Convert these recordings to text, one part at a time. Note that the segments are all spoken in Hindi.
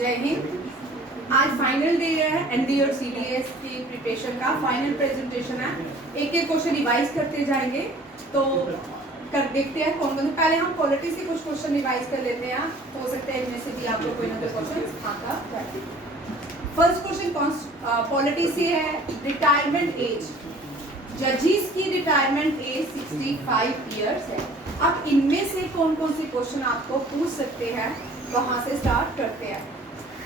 जय हिंद। आज फाइनल डे है एनडी और सीडीएस की प्रिपरेशन का फाइनल प्रेजेंटेशन है। एक एक क्वेश्चन रिवाइज करते जाएंगे तो देखते हैं कौन कौन। पहले हम पॉलिटी से कुछ क्वेश्चन रिवाइज कर लेते हैं, हो सकता है इनमें से भी आपको कोई ना कोई क्वेश्चन आता है। फर्स्ट क्वेश्चन पॉलिटी से है, रिटायरमेंट एज। जजेस की रिटायरमेंट एज 65 ईयर्स है। अब इनमें से कौन कौन से क्वेश्चन आपको पूछ सकते हैं, वहां से स्टार्ट करते हैं।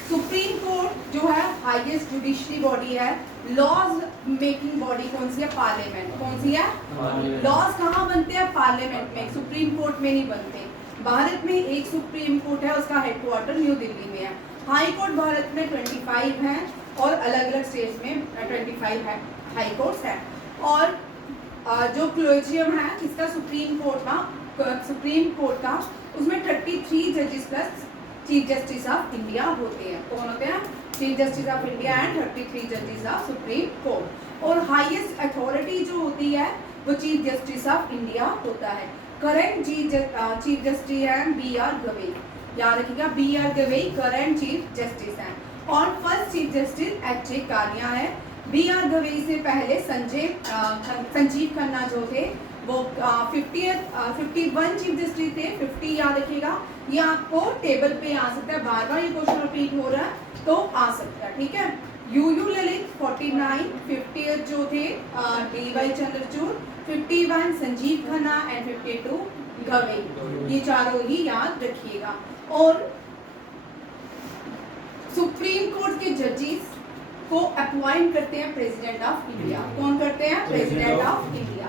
सुप्रीम कोर्ट जो है हाईएस्ट जुडिशरी बॉडी है। लॉज मेकिंग बॉडी कौन सी है? पार्लियामेंट। कौन सी है? लॉज कहाँ बनते हैं? पार्लियामेंट में, सुप्रीम कोर्ट में नहीं बनते। भारत में एक सुप्रीम कोर्ट है, उसका हेडक्वार्टर न्यू दिल्ली में है। हाई कोर्ट भारत में 25 है और अलग अलग स्टेट्स में 25 है हाई कोर्ट्स है। और जो क्लोजियम है इसका सुप्रीम कोर्ट का उसमें 33 जजेस plus chief justice of India होते हैं। कौन होते हैं? Chief justice of India and 33 जजेस ऑफ सुप्रीम कोर्ट। और हाईएस्ट अथॉरिटी जो होती है वो चीफ जस्टिस ऑफ इंडिया होता है। करंट चीफ जस्टिस है B.R. गवई। याद रखिएगा, B.R. Gavai current chief justice है। और first chief justice H.A. Kaliya है। B.R. गवई से पहले संजीव खन्ना जो थे वो 51 चीफ जस्टिस थे। 50 याद रखिएगा, ये आपको टेबल पे आ सकता है, बार बार ये क्वेश्चन रिपीट हो रहा है तो आ सकता है, ठीक है। यू ललित 49, 50 जो थे D.Y. चंद्रचूड़, 51 संजीव खन्ना एंड 52 गवई। ये चारों ही याद रखिएगा। और सुप्रीम कोर्ट के जजेस को अपॉइंट करते हैं प्रेसिडेंट ऑफ इंडिया। कौन करते हैं? President of India.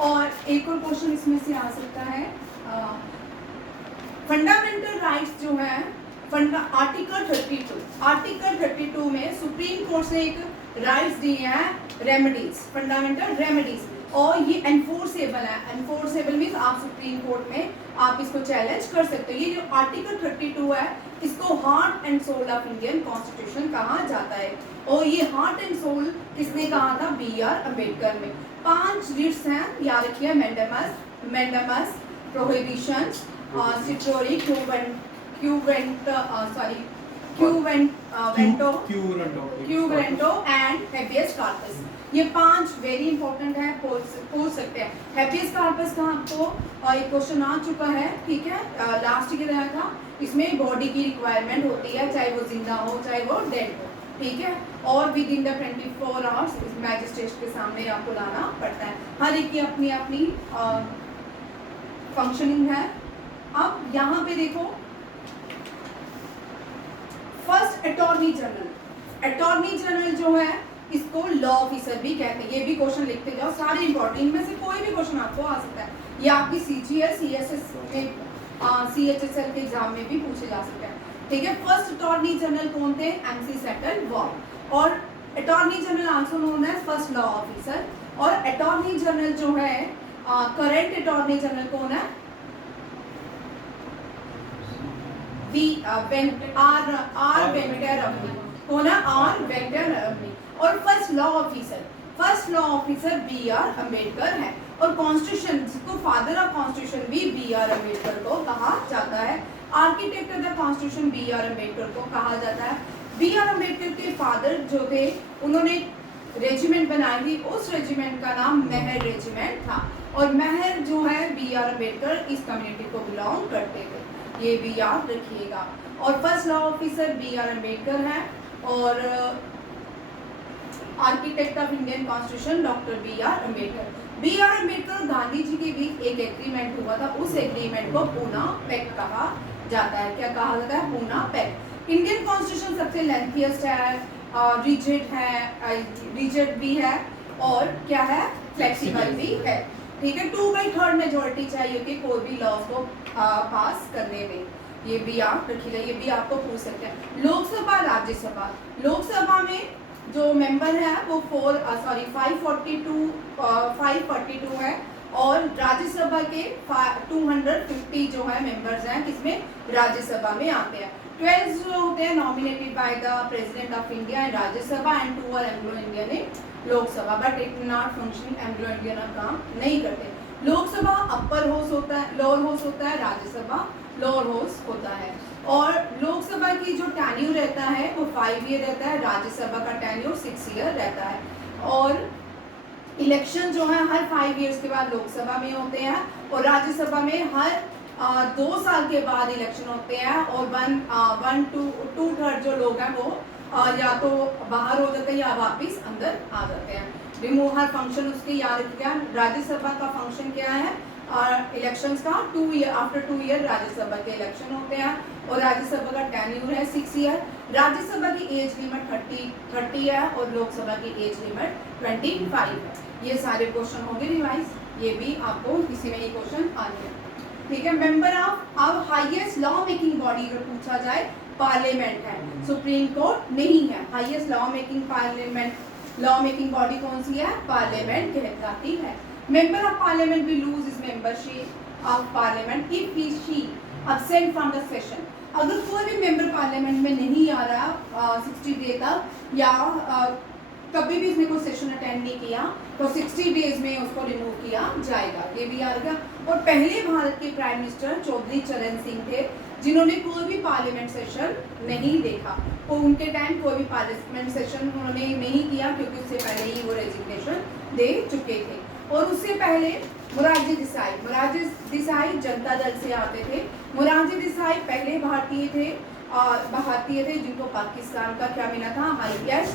और एक और क्वेश्चन इसमें से आ सकता है, फंडामेंटल राइट्स जो है आर्टिकल 32 में सुप्रीम कोर्ट से एक राइट्स दिए हैं रेमेडीज, फंडामेंटल रेमेडीज, और ये एनफोर्सेबल है। एनफोर्सेबल मीन्स आप सुप्रीम कोर्ट में आप इसको चैलेंज कर सकते हो। ये जो आर्टिकल 32 है इसको heart and soul of Indian constitution कहा जाता है। और ये हार्ट एंड सोल किसने कहा था? B.R. अम्बेडकर में। 5 रिट्स हैं, याद रखिए, mandamus, prohibition, certiorari, quo warranto and habeas corpus. ये 5 वेरी इंपॉर्टेंट है, पूछ सकते हैं। हेबियस कॉर्पस का आपको एक क्वेश्चन आ चुका है, ठीक है, लास्ट की तरह था। इसमें बॉडी की रिक्वायरमेंट होती है, चाहे वो जिंदा हो चाहे वो डेड हो, ठीक है। और with in the 24 hours magistrate के सामने आपको लाना पड़ता है। हर एक की अपनी अपनी फंक्शनिंग है। अब यहाँ पे देखो, फर्स्ट अटॉर्नी जनरल जो है इसको लॉ ऑफिसर भी कहते हैं। ये भी क्वेश्चन लिखते जाओ, सारे इंपॉर्टेंट, इनमें से कोई भी क्वेश्चन आपको आ सकता है। ये आपकी CGS CSS में CHSL के एग्जाम में भी पूछे जा सकते हैं, ठीक है। फर्स्ट अटॉर्नी जनरल कौन थे? MC सेटलवर्थ। और attorney general also known as first law officer. और अटॉर्नी जनरल जो है करंट अटॉर्नी जनरल कौन है? R. वेंकटरमणी। कौन है? R. वेंकटरमणी। और first law officer B.R. Ambedkar है। और कॉन्स्टिट्यूशन, जिसको फादर ऑफ कॉन्स्टिट्यूशन भी B.R. अम्बेडकर को कहा जाता है। Architect of the constitution B.R. Ambedkar को कहा जाता है। B.R. अम्बेडकर के फादर जो थे उन्होंने रेजिमेंट बनाई थी, उस रेजिमेंट का नाम महर रेजिमेंट था। और महर जो है B.R. अम्बेडकर इस कम्युनिटी को बिलोंग करते थे, ये भी याद रखिएगा। और first law officer B.R. Ambedkar है। और architect of Indian constitution doctor B.R. Ambedkar. B.R. Ambedkar और गांधी जी के बीच एक एग्रीमेंट हुआ था, उस एग्रीमेंट को पूना पैक्ट कहा जाता है। क्या कहा जाता है? पूना पैक्ट। इंडियन कॉन्स्टिट्यूशन सबसे लेंथीएस्ट है, रिजिड भी है, और क्या है? फ्लेक्सिबल भी है, ठीक है। 2/3 मेजोरिटी चाहिए कि कोई भी लॉज को पास करने में। ये भी आप रखिएगा, ये भी आपको पूछ सकते हैं। लोकसभा, राज्यसभा। लोकसभा में जो मेंबर है वो 542 है। और राज्यसभा के 250 जो है मेंबर्स हैं, किसमें? राज्यसभा में आते हैं। 12 जो होते हैं nominated by the president of India in Rajya Sabha and 2 are Anglo Indian in Lok Sabha, but it not functioning, Anglo Indian काम नहीं करते। लोकसभा अपर हाउस होता है, लोअर हाउस होता है, राज्यसभा लोअर हाउस होता है। और लोकसभा की जो टैन्यूर रहता है वो 5 ईयर रहता है, राज्यसभा का टेन्योर 6 ईयर रहता है। और इलेक्शन जो है हर 5 इयर्स के बाद लोकसभा में होते हैं और राज्यसभा में हर 2 साल के बाद इलेक्शन होते हैं। और 1/2 जो लोग हैं वो या तो बाहर हो जाते हैं या वापस अंदर आ जाते हैं। रिमूव हर फंक्शन उसके याद रखिएगा। राज्यसभा का फंक्शन क्या है और इलेक्शंस का 2 ईयर आफ्टर 2 ईयर राज्यसभा के इलेक्शन होते हैं और राज्यसभा का टेन्योर है 6 ईयर। राज्यसभा की एज लिमिट 30 है और लोकसभा की एज लिमिट 25 है। ये सारे क्वेश्चन होंगे रिवाइज, ये भी आपको इसी में ही क्वेश्चन आने हैं, ठीक है। मेंबर ऑफ अब हाईएस्ट लॉ मेकिंग बॉडी अगर पूछा जाए पार्लियामेंट है, सुप्रीम कोर्ट नहीं है। हाईएस्ट लॉ मेकिंग बॉडी कौन सी है? पार्लियामेंट कहलाती है। Member of parliament will lose his membership of parliament if he she absent from the session. अगर कोई भी मेंबर पार्लियामेंट में नहीं आ रहा 60 डे तक या कभी भी इसने कोई सेशन अटेंड नहीं किया तो 60 डेज में उसको रिमूव किया जाएगा, ये भी आ गया। और पहले भारत के प्राइम मिनिस्टर चौधरी चरण सिंह थे जिन्होंने कोई भी पार्लियामेंट सेशन नहीं देखा। तो उनके टाइम कोई भी पार्लियामेंट सेशन उन्होंने नहीं किया क्योंकि उससे पहले ही वो रेजिग्नेशन दे चुके थे। और उससे पहले मोरारजी देसाई जनता दल से आते थे। मोरारजी देसाई पहले भारतीय थे जिनको पाकिस्तान का क्या मिला था? हाईएस्ट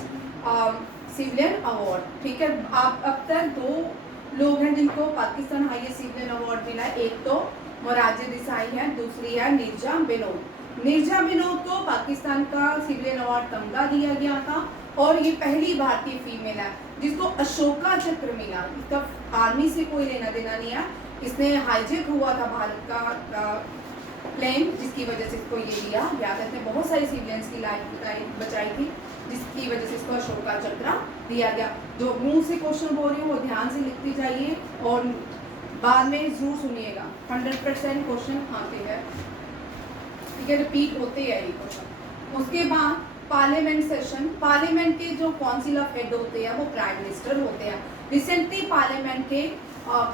सिविलियन अवार्ड, ठीक है। आप अब तक 2 लोग हैं जिनको पाकिस्तान हाईएस्ट सिविलियन अवार्ड मिला है। एक तो मोरारजी देसाई है, दूसरी है नीरजा बिनोद। नीरजा बिनोद को पाकिस्तान का सिविलियन अवार्ड तमगा दिया गया था और ये पहली भारतीय फीमेल है जिसको अशोका चक्र मिला। इसका आर्मी से कोई लेना देना नहीं है, इसने हाईजैक हुआ था भारत का प्लेन जिसकी वजह से इसको ये लिया गया था। इसने बहुत सारी सिविलियंस की लाइफ बचाई थी जिसकी वजह से इसको अशोका चक्र दिया गया। जो मुंह से क्वेश्चन बोल रही हूँ वो ध्यान से लिखते जाइए और बाद में जरूर सुनिएगा, 100% क्वेश्चन आते हैं, ठीक है, रिपीट होते हैं ये क्वेश्चन। उसके बाद पार्लियामेंट सेशन, पार्लियामेंट के जो काउंसिल ऑफ हेड होते हैं वो प्राइम मिनिस्टर होते हैं। रिसेंटली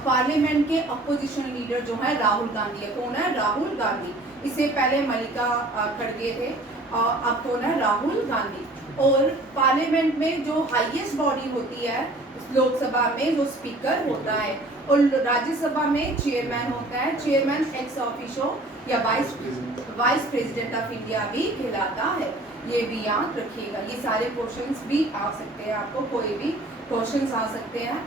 पार्लियामेंट के अपोजिशन लीडर जो है राहुल गांधी है। कौन है? राहुल गांधी। इससे पहले मल्लिका खड़गे थे, अब कौन है? राहुल गांधी। और पार्लियामेंट में जो हाईएस्ट बॉडी होती है लोकसभा में जो स्पीकर होता है और राज्यसभा में चेयरमैन होता है। चेयरमैन एक्स ऑफिशियो या वाइस प्रेसिडेंट ऑफ इंडिया भी कहलाता है, ये भी याद रखिएगा। ये सारे क्वेश्चंस भी आ सकते हैं, आपको कोई भी क्वेश्चंस आ सकते हैं।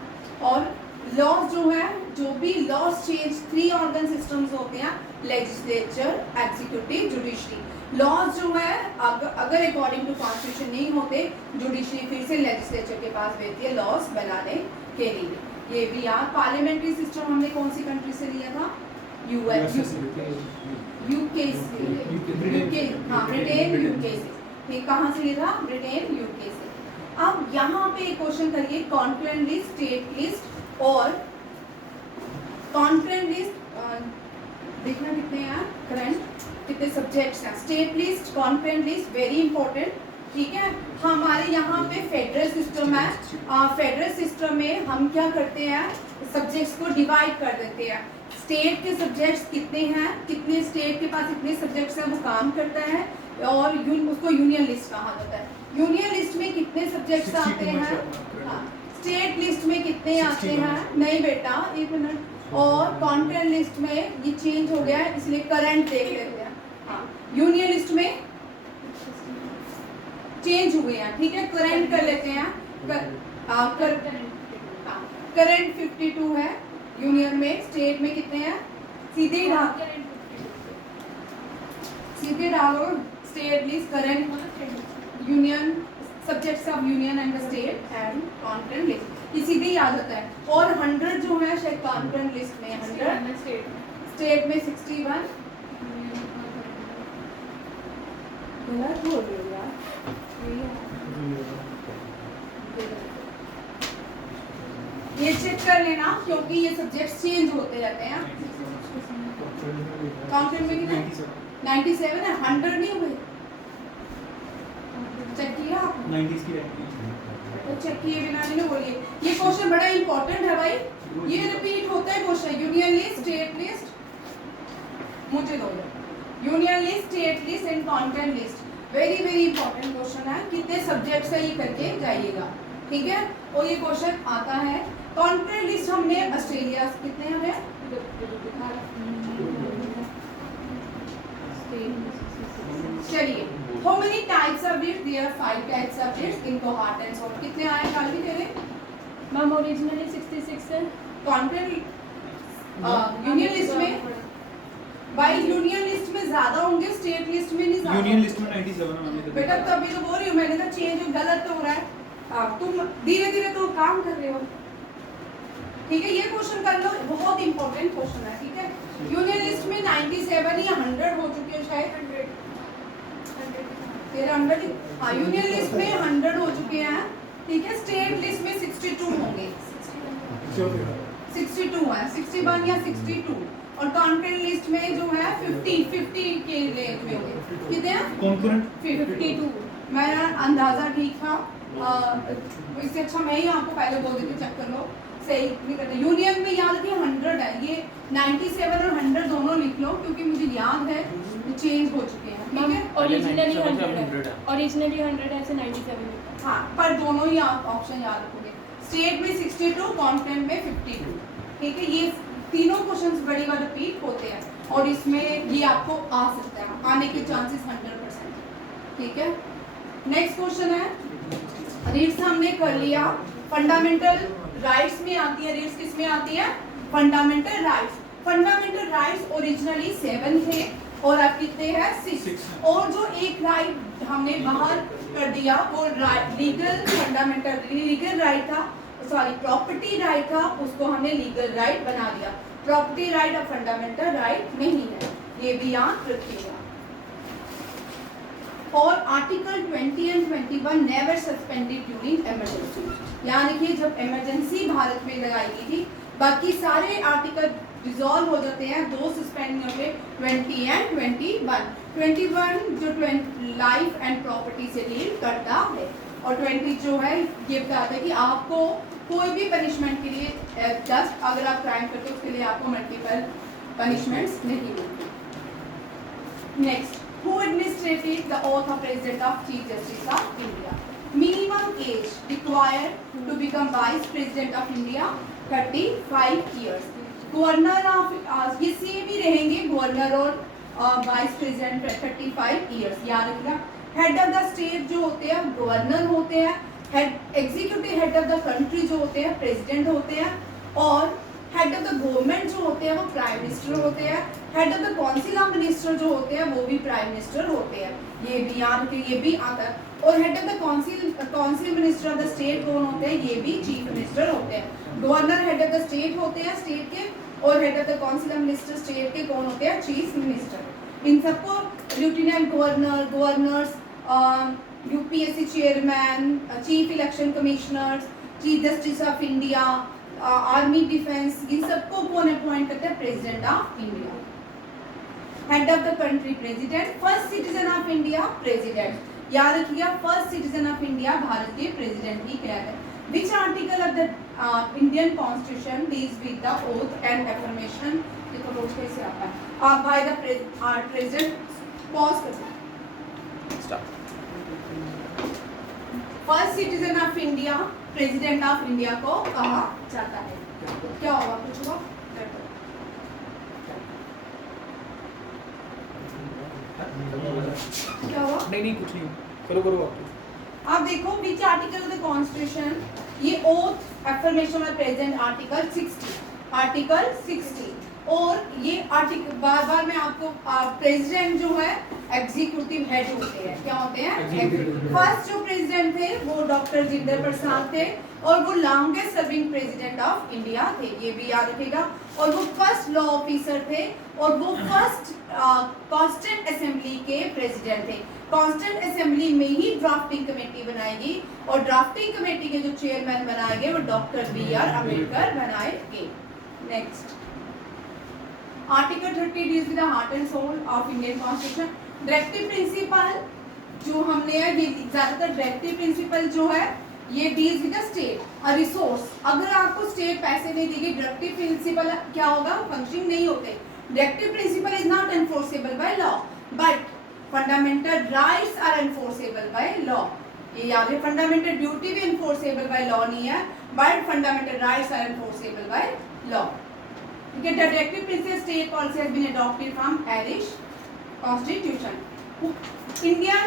और लॉज जो है, जो भी लॉज चेंज 3 ऑर्गन सिस्टम्स होते हैं, लेजिस्लेचर, एग्जीक्यूटिव, जुडिशरी। लॉज जो है अगर अकॉर्डिंग टू कॉन्स्टिट्यूशन नहीं होते, जुडिशरी फिर से लेजिस्लेचर के पास भेजती है लॉज बनाने के लिए, ये भी याद। पार्लियामेंट्री सिस्टम हमने कौन सी कंट्री से लिया था? यूके से, ब्रिटेन यूके से, ठीक, कहाँ से लिया था? ब्रिटेन यूके से। अब यहाँ पे एक क्वेश्चन करिए, कॉन्करेंट लिस्ट, स्टेट लिस्ट और कॉन्करेंट लिस्ट देखना कितने हैं करंट, कितने सब्जेक्ट्स हैं। State list, concurrent list very important, ठीक है। हमारे यहाँ पे फेडरल सिस्टम है, फेडरल सिस्टम में हम क्या करते हैं, सब्जेक्ट्स को डिवाइड कर देते हैं। स्टेट के सब्जेक्ट्स कितने हैं, कितने स्टेट के पास इतने सब्जेक्ट्स हैं वो काम करता है और उसको यूनियन लिस्ट कहा जाता है। यूनियन लिस्ट में कितने सब्जेक्ट्स आते हैं? हाँ, स्टेट लिस्ट में कितने आते हैं? नहीं बेटा, 1 मिनट। और कॉन्करेंट लिस्ट में ये चेंज हो गया है इसलिए करंट देख लेते हैं। हाँ, यूनियन लिस्ट में चेंज हुए हैं, ठीक है, करंट कर लेते हैं। करंट 52 है यूनियन में, स्टेट में कितने हैं? सीधे डालो state list, current, union, subjects of union and state and concurrent list, ये सीधे ही आ जाता है। और 100 जो है शायद कॉन्करेंट लिस्ट में 100, स्टेट में 61, गलत हो गया यार, ये चेक कर लेना क्योंकि ये सब्जेक्ट चेंज होते रहते हैं। कॉन्करेंट में कितना? 97 है, 100 नहीं हुए, चेक किया आपने? 90s की तो चेक किए बिना नहीं बोलिए। ये क्वेश्चन बड़ा इंपॉर्टेंट है भाई, ये रिपीट होता है question. Union list, state list, मुझे दो, union list, state list and concurrent list. Very very important question है, कितने सब्जेक्ट से ये करके जाइएगा, ठीक है। और ये क्वेश्चन आता है कॉन्ट्री लिस्ट हमने ऑस्ट्रेलिया कितने हमें चलिए how many types of leaves, there are 5 types of leaves, इनको हार्ट एंड सोल कितने आए कल भी तेरे मैम ओरिजिनली 66 है। कॉन्ट्री यूनियन लिस्ट में भाई यूनियन लिस्ट में ज्यादा होंगे, स्टेट लिस्ट में नहीं ज्यादा। यूनियन लिस्ट में 97 है मैंने बेटा तभी तो बोल रही हूँ मैंने, तो चेंज गलत हो रहा है, तुम धीरे धीरे तो काम कर रहे हो, ठीक है। ये क्वेश्चन कर लो, बहुत इंपॉर्टेंट क्वेश्चन है, ठीक है। यूनियन लिस्ट में 97 या 100 हो चुके हैं शायद, 100 तेरा 100 हाँ यूनियन लिस्ट में 100 हो चुके हैं, ठीक है। स्टेट लिस्ट में 62 होंगे, 62 है, 61 या 62, और कॉन्करेंट लिस्ट में जो है 50 के रेंज में होंगे, कितने हैं कॉन्करेंट 52। मेरा अंदाजा ठीक था, इससे अच्छा मैं ही आपको पहले बोल देती हूँ, चेक कर लो सही नहीं करते। यूनियन में याद रखिए 100 है, ये 97 और 100 दोनों लिख लो क्योंकि मुझे याद है चेंज हो चुके हैं, ठीक है। ओरिजिनली 100 है, ओरिजिनली 100 है से 97 है। हाँ पर दोनों ही आप ऑप्शन याद रखोगे, स्टेट में 62, कॉन्फ्रेंट में 52, ठीक है। ये तीनों क्वेश्चंस बड़ी बार रिपीट होते हैं और इसमें ये आपको आ सकता है, आने के चांसेस 100%, ठीक है। नेक्स्ट क्वेश्चन है, रीड्स हमने कर लिया, फंडामेंटल राइट्स में आती है, रीड्स किस में आती है, fundamental rights. Fundamental rights originally 7 थे और अब कितने हैं 6, और जो एक राइट हमने बाहर कर दिया वो लीगल फंडामेंटल लीगल राइट था, सॉरी प्रॉपर्टी राइट था, उसको हमने लीगल राइट बना दिया। प्रॉपर्टी राइट अब फंडामेंटल राइट नहीं है, ये भी याद रखिएगा। और article 20 and 21 never suspended during emergency, यानी कि जब इमरजेंसी भारत में लगाई गई थी बाकी सारे आर्टिकल डिसॉल्व हो जाते हैं, 2 सस्पेंड नहीं होते, 20 एंड 21। 21 जो लाइफ एंड प्रॉपर्टी से डील करता है और 20 जो है ये बताता है कि आपको कोई भी पनिशमेंट के लिए जस्ट अगर आप क्राइम करते हो उसके लिए आपको मल्टीपल पनिशमेंट्स नहीं मिलती। Next, who administered the oath of president of chief justice of India. Minimum age required to become vice president of India 35 इयर्स। गवर्नर ऑफ ये सेम ही रहेंगे, गवर्नर और वाइस प्रेसिडेंट 35 इयर्स, याद रखिएगा। हेड ऑफ द स्टेट जो होते हैं गवर्नर होते हैं, head executive head of the country जो होते हैं प्रेसिडेंट होते हैं, और हेड ऑफ द गवर्नमेंट जो होते हैं वो प्राइम मिनिस्टर होते हैं, head of the council of minister जो होते हैं वो भी प्राइम मिनिस्टर होते हैं, ये भी याद रखिए, ये भी आता है। और head of the council minister of the state कौन होते हैं, ये भी चीफ मिनिस्टर होते हैं। Governor head of the state state हैं स्टेट के, और head of the council of minister state के कौन होते हैं, चीफ मिनिस्टर। इन सबको lieutenant governor, governors, UPSC chairman, chief election commissioners, chief justice of India, army defence, इन सबको कौन अपॉइंट करता है, president of India. Head of the country president, first citizen of India president, याद रखिएगा first citizen of India Bharat के प्रेसिडेंट ही कहते हैं। Which article of the Indian Constitution deals with the oath and affirmation? देखो रोज कैसे आता है, by the president, pause करो। First citizen of India president of India को कहा जाता है, क्या होगा कुछ होगा, क्या हुआ, नहीं कुछ नहीं, करो आप देखो which article of the constitution, ये oath affirmation of president article 60, और ये आर्टिकल बार बार मैं आपको प्रेसिडेंट जो है एग्जीक्यूटिव हेड होते हैं, क्या होते हैं, फर्स्ट जो प्रेसिडेंट थे वो डॉक्टर जितेंद्र प्रसाद थे और वो longest serving president of India थे, ये भी याद रखिएगा। और वो फर्स्ट लॉ ऑफिसर थे और वो फर्स्ट कॉन्स्टिट्यूंट असेंबली के प्रेसिडेंट थे। कॉन्स्टिट्यूंट असेंबली में ही ड्राफ्टिंग कमेटी बनाएगी और ड्राफ्टिंग कमेटी के जो चेयरमैन बनाएंगे वो डॉक्टर B.R. अम्बेडकर बनाएंगे। Next, article 30 deals with the heart and soul of Indian constitution. Directive principle जो हमने है, ये ज्यादातर डायरेक्टिव प्रिंसिपल जो है ये डील्स विद द स्टेट और रिसोर्स। अगर आपको स्टेट पैसे नहीं देगी, डायरेक्टिव प्रिंसिपल क्या होगा, फंक्शनिंग नहीं होते। Directive principle is not enforceable by law, but fundamental rights are enforceable by law. ये याद है, फंडामेंटल ड्यूटी भी एनफोर्सेबल बाय लॉ नहीं है, but fundamental rights are enforceable by law. ठीक है, directive principle state policy has been adopted from Irish constitution. Indian,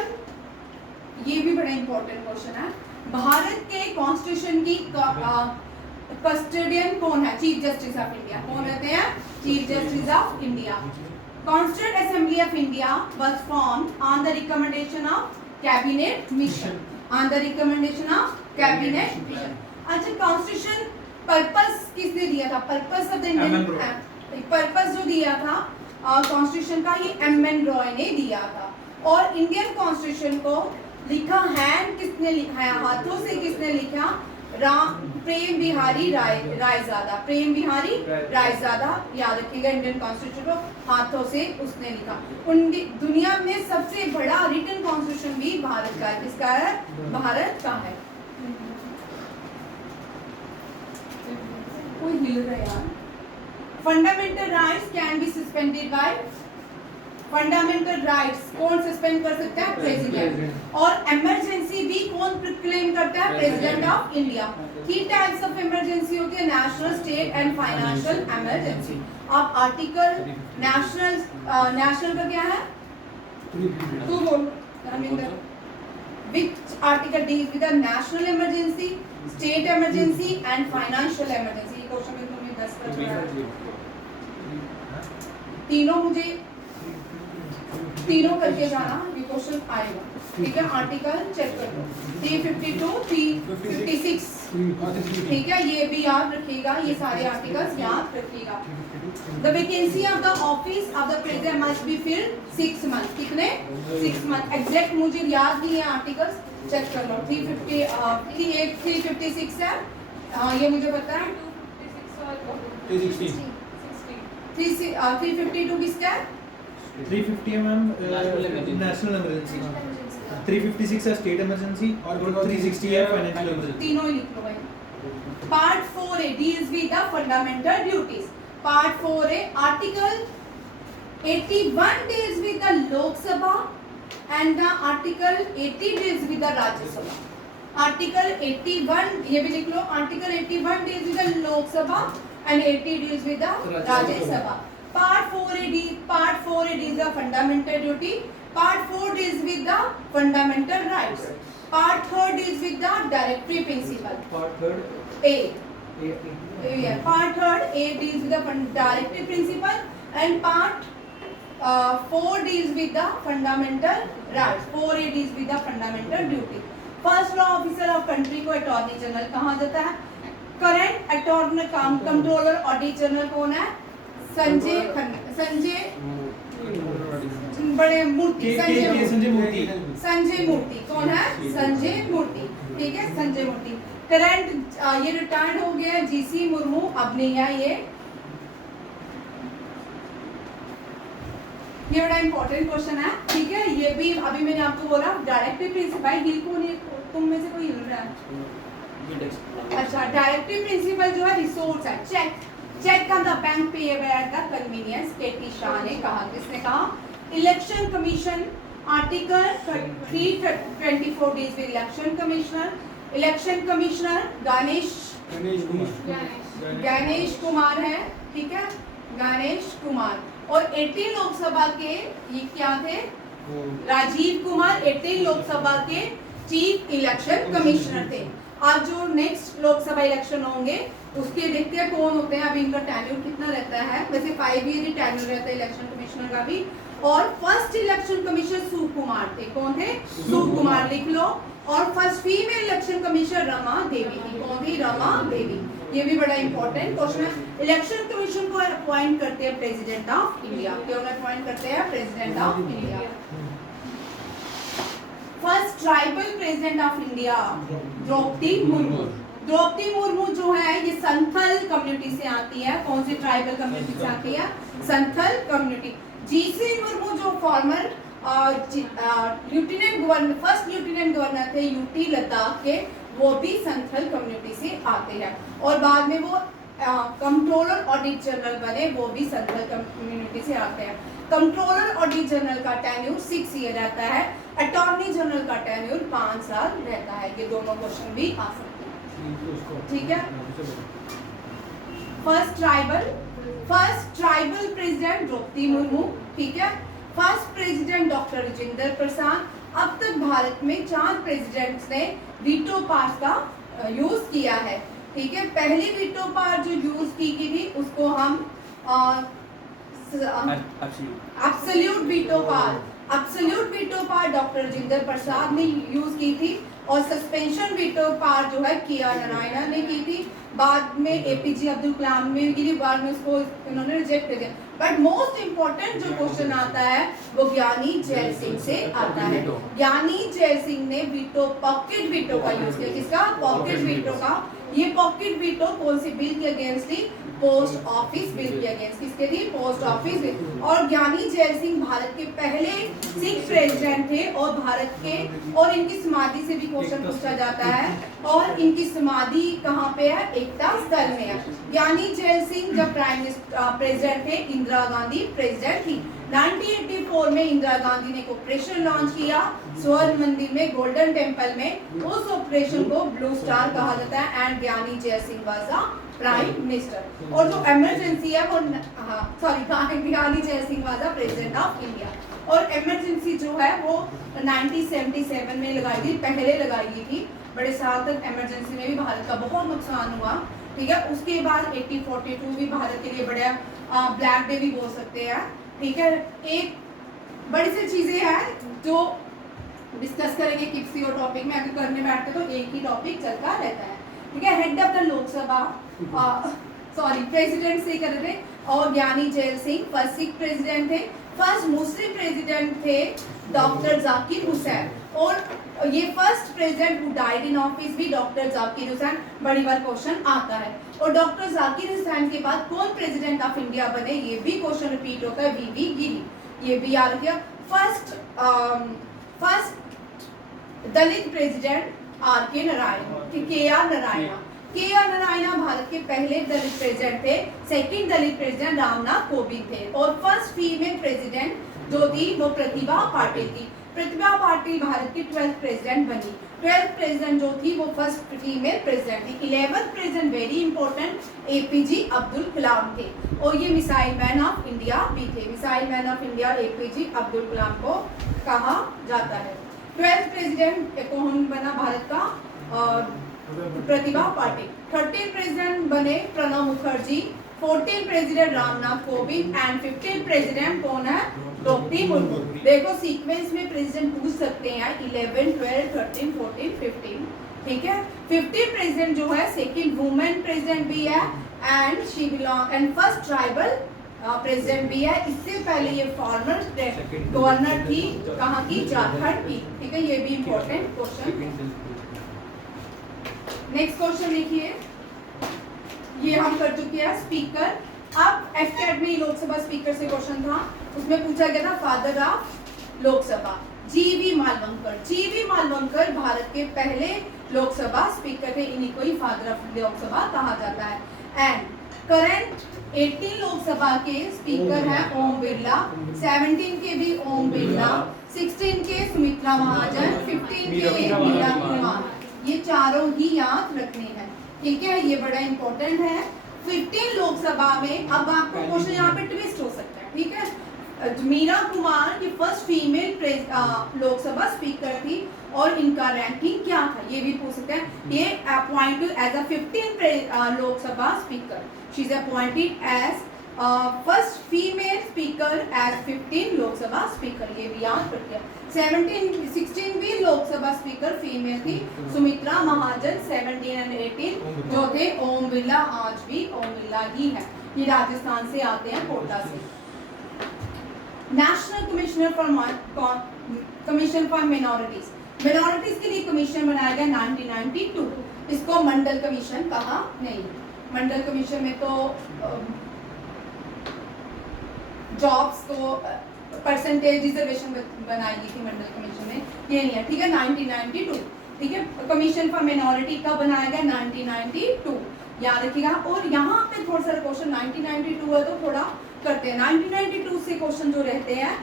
ये भी बड़ा इंपॉर्टेंट क्वेश्चन है, भारत के कॉन्स्टिट्यूशन की कस्टोडियन कौन है? Chief justice of India. कौन रहते हैं? Chief justice of India. Constituent assembly of India was formed on the recommendation of cabinet mission. On the recommendation of cabinet mission. अच्छा, कॉन्स्टिट्यूशन पर्पस किसने दिया था? Purpose of the Indian, purpose जो दिया था कॉन्स्टिट्यूशन का, ये एम.एन. रॉय ने दिया था। और इंडियन कॉन्स्टिट्यूशन को लिखा हैंड किसने लिखा है? हाथों से किसने लिखा? प्रेम बिहारी रायजादा। प्रेम बिहारी रायजादा, याद रखिएगा, इंडियन कॉन्स्टिट्यूशन को हाथों से उसने लिखा। दुनिया में सबसे बड़ा रिटन कॉन्स्टिट्यूशन भी भारत का है। किसका है? भारत का है। कोई हिल रहा है यार। Fundamental rights can be suspended bye, fundamental rights कौन सस्पेंड कर सकता है? प्रेसिडेंट। और इमरजेंसी भी कौन प्रोक्लेम करता है? President of India. 3 types of emergency होती है, national, state and financial emergency. आप आर्टिकल नेशनल का क्या है? तू बोल Ravinder. Which article deals with the national emergency, state emergency and financial emergency? ये क्वेश्चन में तुमने 10 कर दिया। तीनों मुझे तीनों करके जाना, ये क्वेश्चन आएगा। ठीक है, आर्टिकल चेक कर लो, 352, 356। ठीक है, ये भी याद रखिएगा, ये सारे आर्टिकल्स याद रखिएगा। The vacancy of the office of the president must be filled 6 months. कितने? 6 months। एग्जैक्ट मुझे याद नहीं है, आर्टिकल्स चेक कर लो। 356 है, ये मुझे पता है। 352 किसका है? 350 है मैम नेशनल इमरजेंसी, 356 है स्टेट इमरजेंसी और 360 है फाइनेंशियल इमरजेंसी। तीनों ही लिख लो भाई। Part 4A deals with the fundamental duties. Part 4A article 81 deals with the Lok Sabha and the article 80 deals with the Rajya Sabha. Article 81 ये भी लिख लो, article 81 deals with the Lok Sabha and 80 deals with the Rajya Sabha. Part 4A deals the fundamental duty. Part 4 deals with the fundamental rights. Part 3 deals with the directory principle. Part 3 A. Part 3 A deals with the directory principle and part 4 deals with the fundamental rights. 4A deals with the fundamental duty. First law officer of country को अटॉर्नी जनरल कहा जाता है। Current attorney controller audit general कौन है? संजय बड़े मूर्ति, संजय मूर्ति कौन है? संजय मूर्ति। ठीक है, संजय मूर्ति। करंट ये रिटायर्ड हो गया, जीसी मुर्मू, अब नहीं है ये बड़ा इंपॉर्टेंट क्वेश्चन है। ठीक है, ये भी अभी मैंने आपको बोला डायरेक्टिव प्रिंसिपल। भाई हिल को नहीं, तुम में से कोई हिल रहा है? अच्छा, डायरेक्टिव प्रिंसिपल जो है रिसोर्स है। Cheque on the bank payable at the convenience, KT Shah ने कहा। किसने कहा? Election commission, article 324 deals with election commissioner. Election commissioner Ganesh Kumar है। ठीक है, गणेश कुमार। और 18 लोकसभा के ये क्या थे? राजीव कुमार 18 लोकसभा के चीफ इलेक्शन कमिश्नर थे। अब जो नेक्स्ट लोकसभा इलेक्शन होंगे उसके देखते हैं कौन होते हैं। अभी इनका टेन्योर कितना रहता है? वैसे 5 ईयर ही टेन्योर रहता है इलेक्शन कमिश्नर का भी। और फर्स्ट इलेक्शन कमिश्नर सुकुमार थे। कौन थे? सुकुमार, लिख लो। और first female election commissioner Rama Devi थी। कौन थी? रमा देवी। ये भी बड़ा इंपॉर्टेंट क्वेश्चन है। इलेक्शन कमीशन को अपॉइंट करते हैं प्रेसिडेंट ऑफ इंडिया। क्यों अपॉइंट करते हैं? President of India. First tribal president of India Droupadi Murmu. Droupadi Murmu जो है ये संथल कम्युनिटी से आती है। कौन सी ट्राइबल कम्युनिटी से आती है? संथल कम्युनिटी। जीसी मुर्मू जो farmer lieutenant governor, first lieutenant governor थे यूटी लद्दाख के, वो भी संथल कम्युनिटी से आते हैं। और बाद में वो कंट्रोलर ऑडिट जनरल बने, वो भी सेंट्रल कम्युनिटी से आते हैं। कंट्रोलर ऑडिट जनरल का टेन्यूर 6 ईयर रहता है, अटॉर्नी जनरल का टेन्यूर 5 साल रहता है। ये दोनों क्वेश्चन भी आ सकते हैं, ठीक है। First tribal president Droupadi Murmu, ठीक है। First president doctor Rajendra Prasad. अब तक भारत में 4 प्रेसिडेंट्स ने वीटो पावर का यूज किया है, ठीक है। पहली वीटो पावर जो यूज की गई थी उसको हम absolute veto power doctor Rajendra Prasad ने यूज की थी, और सस्पेंशन वीटो पावर जो है के.आर. नारायणन ने की थी। बाद में एपीजे अब्दुल कलाम ने की थी, बाद में उसको इन्होंने रिजेक्ट कर दिया। बट मोस्ट इम्पोर्टेंट जो क्वेश्चन आता है वो ज्ञानी जैल सिंह से आता है। ज्ञानी जैल सिंह ने वीटो पॉकेट वीटो का यूज किया। किसका? पॉकेट वीटो का। ये पॉकेट वीटो कौन सी बिल के अगेंस्ट थी? पोस्ट ऑफिस बिल के अगेंस्ट। किसके थी? Post office bill. और ज्ञानी जैल सिंह भारत के पहले सिख प्रेसिडेंट थे, और भारत के, और इनकी समाधि से भी क्वेश्चन पूछा जाता है, और इनकी समाधि कहाँ पे है? एकता स्थल में है। ज्ञानी जैल सिंह जब प्राइम मिनिस्टर प्रेसिडेंट थे, इंदिरा गांधी प्रेसिडेंट थी। 1984 में इंदिरा गांधी ने एक ऑपरेशन लॉन्च किया स्वर्ण मंदिर में, गोल्डन टेम्पल में। उस ऑपरेशन को ब्लू स्टार कहा जाता है, एंड ज्ञानी gel Singh was the prime minister. और जो इमरजेंसी है वो ज्ञानी gel Singh was the president of India. और इमरजेंसी जो है वो 1977 में लगाई गई, पहले लगाई गई थी। बड़े साल तक इमरजेंसी में भी भारत का बहुत नुकसान हुआ, ठीक है। उसके बाद 1842 भी भारत के लिए बड़ा ब्लैक डे भी बोल सकते हैं, ठीक है। एक बड़ी सी चीजें हैं जो डिस्कस करेंगे किसी और टॉपिक में, अगर करने बैठते तो एक ही टॉपिक चलता रहता है, ठीक है। Head of the Lok Sabha president से कर रहे थे, और ज्ञानी gel Singh first Sikh president थे। फर्स्ट मुस्लिम प्रेसिडेंट थे डॉक्टर जाकिर हुसैन, और ये first president who died in office भी डॉक्टर जाकिर हुसैन। बड़ी बार क्वेश्चन आता है। और डॉक्टर जाकिर हुसैन के बाद कौन प्रेसिडेंट ऑफ इंडिया बने, ये भी क्वेश्चन रिपीट होता है, वी.वी. गिरी। ये भी याद रखिए। First Dalit president K R. Narayan. K R. Narayan Bharat के पहले दलित प्रेसिडेंट थे। सेकंड दलित प्रेसिडेंट रामनाथ कोविंद थे। और फर्स्ट फीमेल प्रेसिडेंट जो थी वो प्रतिभा पाटिल थी। प्रतिभा पाटिल भारत की 12th प्रेसिडेंट बनी। 12th प्रेसिडेंट जो थी वो फर्स्ट फीमेल प्रेसिडेंट थी। 11th president very important APJ Abdul Kalam थे, और ये मिसाइल मैन ऑफ इंडिया भी थे। Missile man of India APJ Abdul Kalam को कहा जाता है। 12th प्रेसिडेंट कौन बना भारत का? प्रतिभा पाटिल। 13th प्रेसिडेंट बने Pranab Mukherjee. 14th president Ramnath Kovind, and 15th president कौन है? द्रौपदी मुर्मू। देखो सीक्वेंस में प्रेसिडेंट पूछ सकते हैं 11, 12, 13, 14, 15, ठीक है। 15th प्रेसिडेंट जो है सेकंड वुमेन प्रेसिडेंट भी है, and she belong, and first tribal president भी है। इससे पहले ये फॉर्मर गवर्नर थी, कहाँ की? झारखंड की, ठीक है। ये भी इम्पोर्टेंट क्वेश्चन। नेक्स्ट क्वेश्चन देखिए, ये हम कर चुके हैं स्पीकर। अब एफकेट में लोकसभा स्पीकर से क्वेश्चन था, उसमें पूछा गया था father of Lok Sabha G.V.. Malvankar. G.V.. Malvankar Bharat के पहले लोकसभा स्पीकर थे, इन्हीं को ही फादर ऑफ लोकसभा कहा जाता है। एंड करंट 18 लोकसभा के स्पीकर हैं ओम बिरला, 17 के भी ओम बिरला, 16 के सुमित्रा महाजन, 15 के मीरा कुमार। ये चारों ही याद रखने हैं, ठीक है। ये बड़ा इंपॉर्टेंट है। 15 लोकसभा में, अब आपको क्वेश्चन यहाँ पे ट्विस्ट हो सकता है, ठीक है। मीरा कुमार की फर्स्ट फीमेल लोकसभा स्पीकर थी, और इनका रैंकिंग क्या था ये भी पूछ सकते हैं। ये appointed as a 15th Lok Sabha speaker. She is appointed as first female speaker as 15 Lok Sabha speaker, ये भी याद रखिए। 16वीं लोकसभा स्पीकर फीमेल थी सुमित्रा महाजन। 17 एंड 18 जो थे ओम बिरला, आज भी ओम बिरला ही है। ये राजस्थान से आते हैं, कोटा से। नेशनल कमीशन फॉर मिनॉरिटीज के लिए कमीशन बनाया गया 1992। इसको मंडल कमीशन कहा नहीं। मंडल कमीशन में तो जॉब्स को परसेंटेज रिजर्वेशन बनाई गई थी मंडल कमीशन में, ये नहीं है, ठीक है। 1992, ठीक है। कमीशन फॉर मिनॉरिटी कब बनाया गया? 1992। याद रखिएगा। और यहाँ पे थोड़ा सा क्वेश्चन 1992 है तो थोड़ा करते हैं। 1992 से क्वेश्चन जो रहते हैं,